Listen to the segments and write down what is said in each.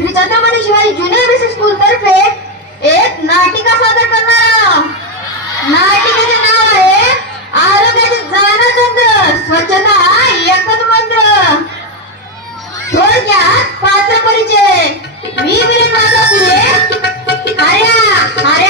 Shri Chhatrapati Shivaji junior S school तर्फे एक नाटिका सादर करणार. नाटिकेचे नाव आहे आरोग्याचे जाणतंत्र स्वच्छता एकच मंत्र. थोडक्यात पात्र परिचय. मी विरंगाचा पुढे आर्या. आर्या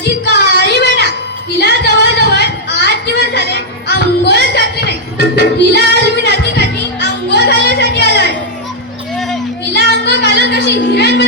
माझी काळी बेना तिला जवळजवळ आठ दिवस झाले आंघोळ झाली नाही. तिला आज मी नातीकाठी आंघोळ घालण्यासाठी आलोय. तिला अंघोळ घालून कशी हिरण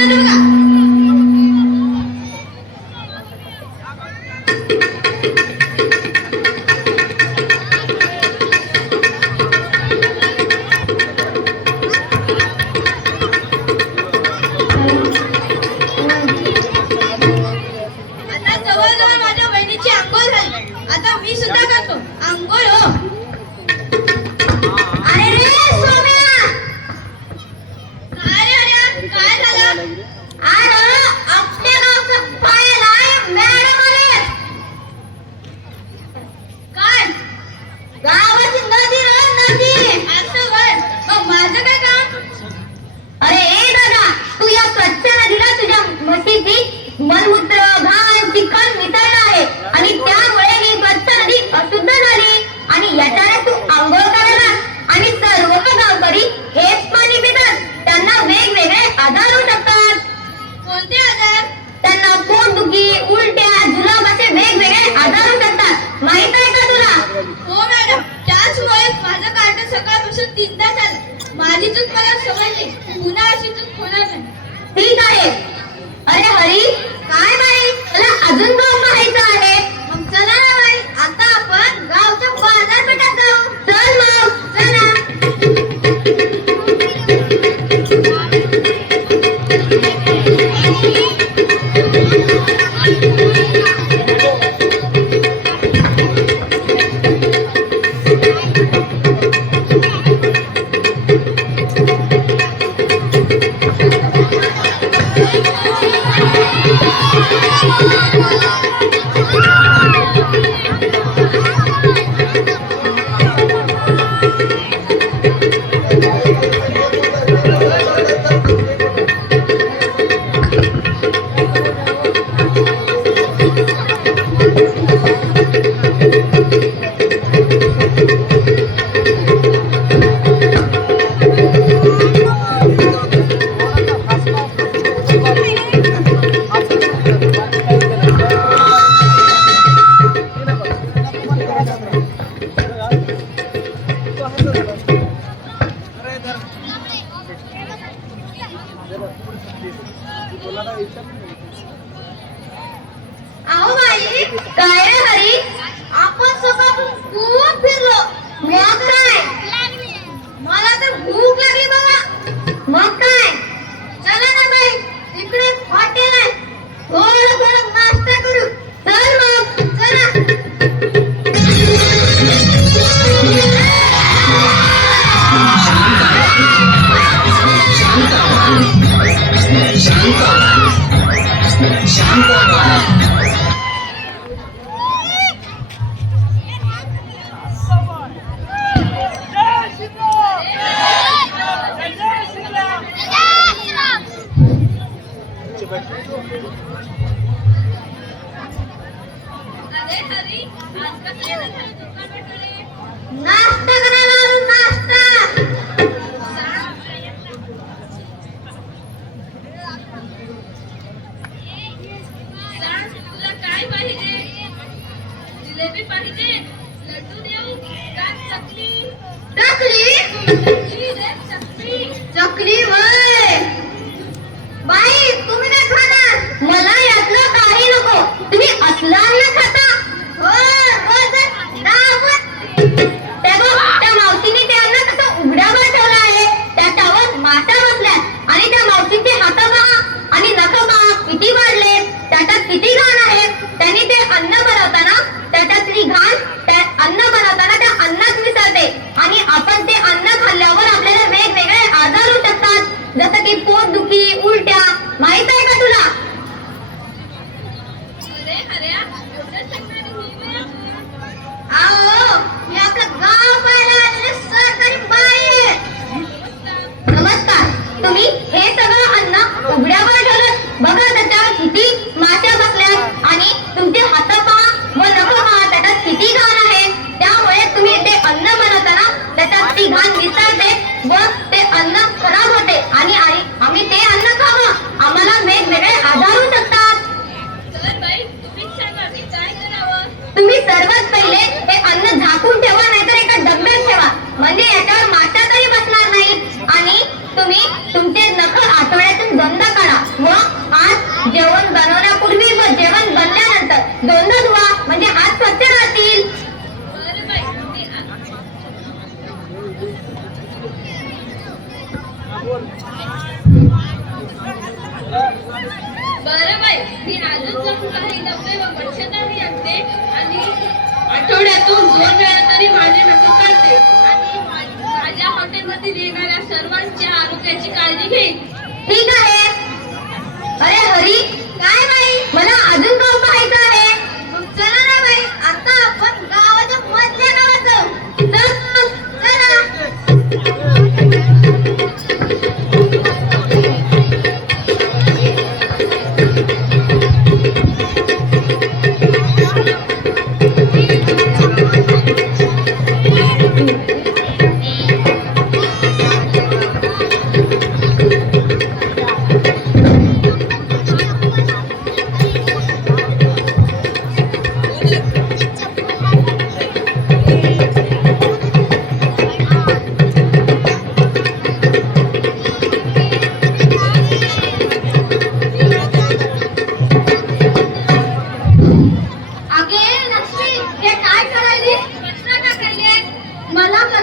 आधीच मला सवय नाही. पुन्हा अशीच होणार नाही ठीक आहे अरे हरी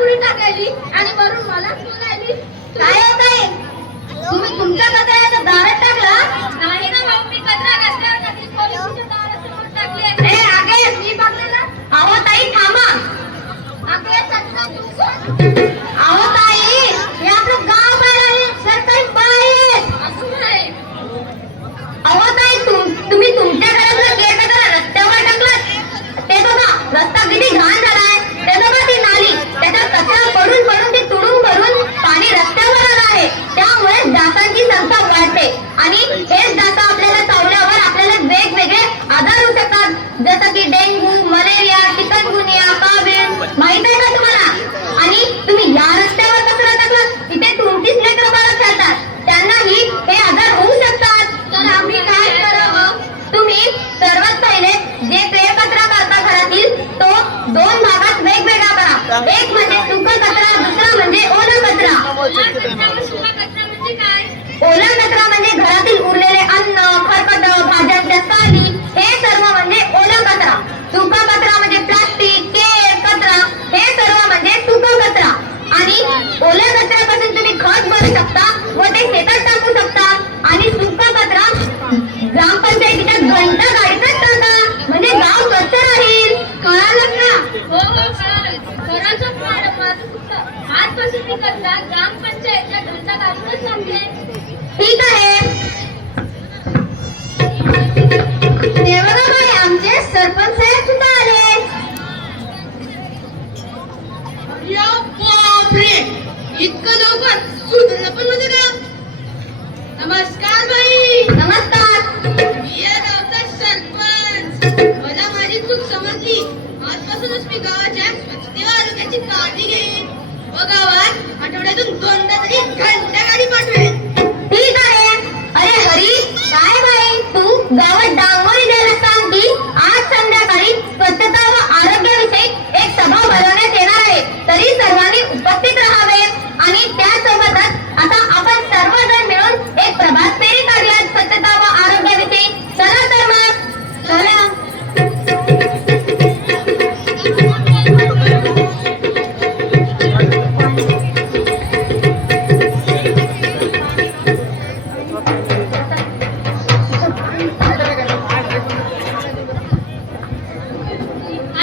पुढे टाकायली आणि वरून मला बोलायली काय होत आहे तुम्ही तुमच्या कचऱ्याच्या दारात एक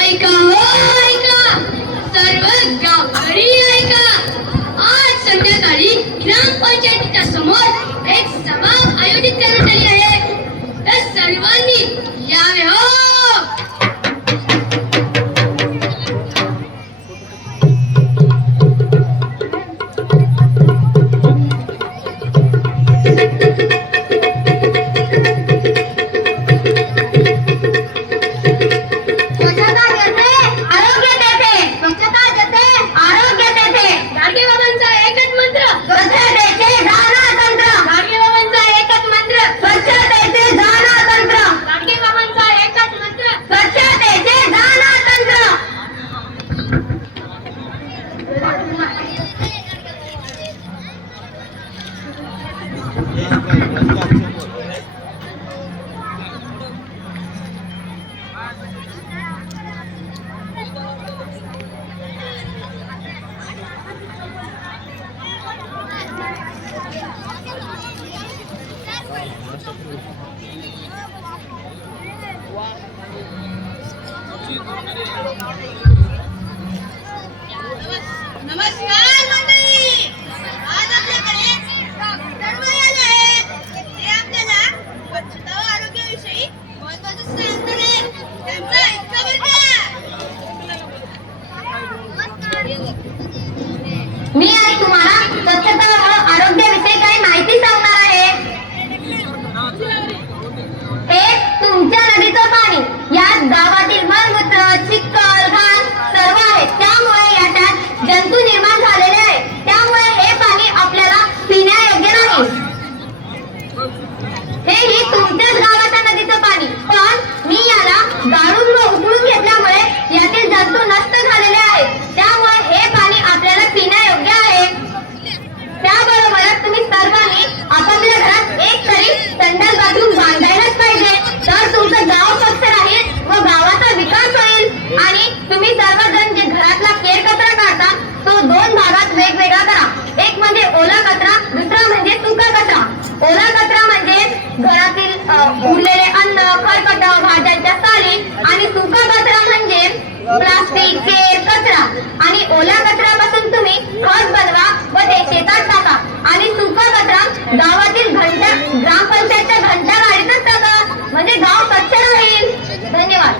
ऐका हो ऐका. सर्व गावकरी ऐका. आज संध्याकाळी ग्रामपंचायतीच्या समोर एक सभा आयोजित करण्यात आली आहे. तर सर्वांनी यावे हो उरलेले अन्न खरकट भाज्यांच्या साली आणि सुका कचरा म्हणजे प्लास्टिक तेल कचरा. आणि ओल्या कचऱ्यापासून तुम्ही खत बनवा व ते शेतात टाका. आणि सुका कचरा गावातील घंटा ग्रामपंचायतच्या घंटा गाडीतच टाका. म्हणजे गाव स्वच्छ राहील. धन्यवाद.